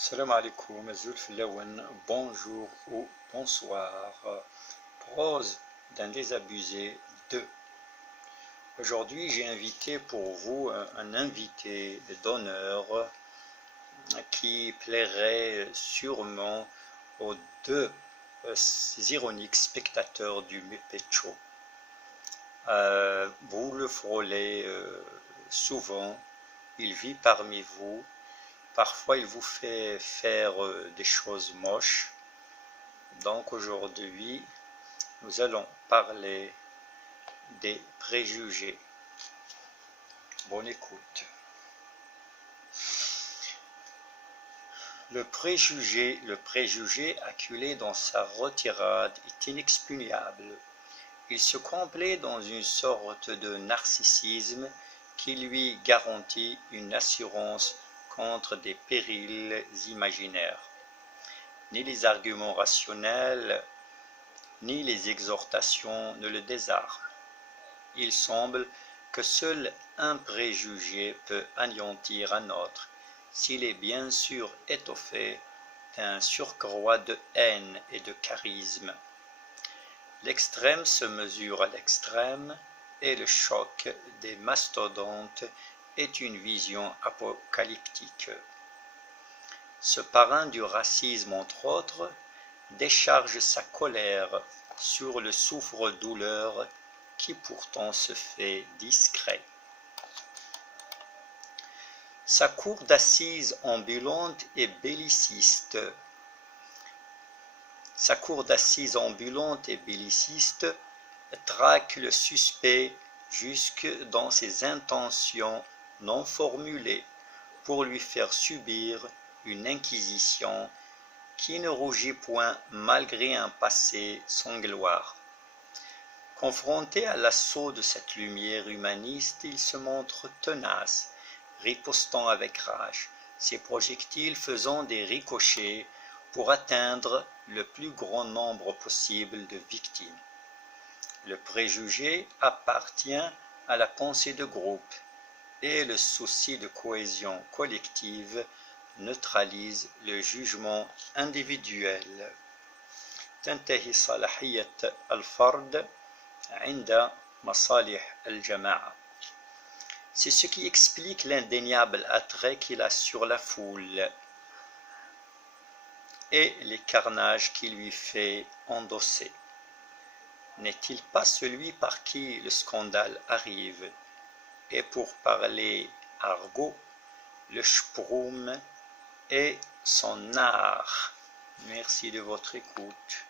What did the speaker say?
Salam alaikum, bonjour ou bonsoir. Prose d'un désabusé 2. Aujourd'hui, j'ai invité pour vous un invité d'honneur qui plairait sûrement aux deux ironiques spectateurs du Muppet Show. Vous le frôlez souvent, il vit parmi vous. Parfois, il vous fait faire des choses moches. Donc aujourd'hui, nous allons parler des préjugés. Bonne écoute. Le préjugé acculé dans sa retirade est inexpugnable. Il se complaît dans une sorte de narcissisme qui lui garantit une assurance contre des périls imaginaires. Ni les arguments rationnels, ni les exhortations ne le désarment. Il semble que seul un préjugé peut anéantir un autre, s'il est bien sûr étoffé d'un surcroît de haine et de charisme. L'extrême se mesure à l'extrême, et le choc des mastodontes est une vision apocalyptique. Ce parrain du racisme, entre autres, décharge sa colère sur le souffre-douleur qui pourtant se fait discret. Sa cour d'assises ambulante et belliciste. Traque le suspect jusque dans ses intentions non formulées pour lui faire subir une inquisition qui ne rougit point malgré un passé sans gloire. Confronté à l'assaut de cette lumière humaniste, il se montre tenace, ripostant avec rage, ses projectiles faisant des ricochets pour atteindre le plus grand nombre possible de victimes. Le préjugé appartient à la pensée de groupe, et le souci de cohésion collective neutralise le jugement individuel. تنتهي صلاحية الفرد عند مصالح الجماعة. C'est ce qui explique l'indéniable attrait qu'il a sur la foule et les carnages qu'il lui fait endosser. N'est-il pas celui par qui le scandale arrive, et pour parler argot, le Sprung est son art. Merci de votre écoute.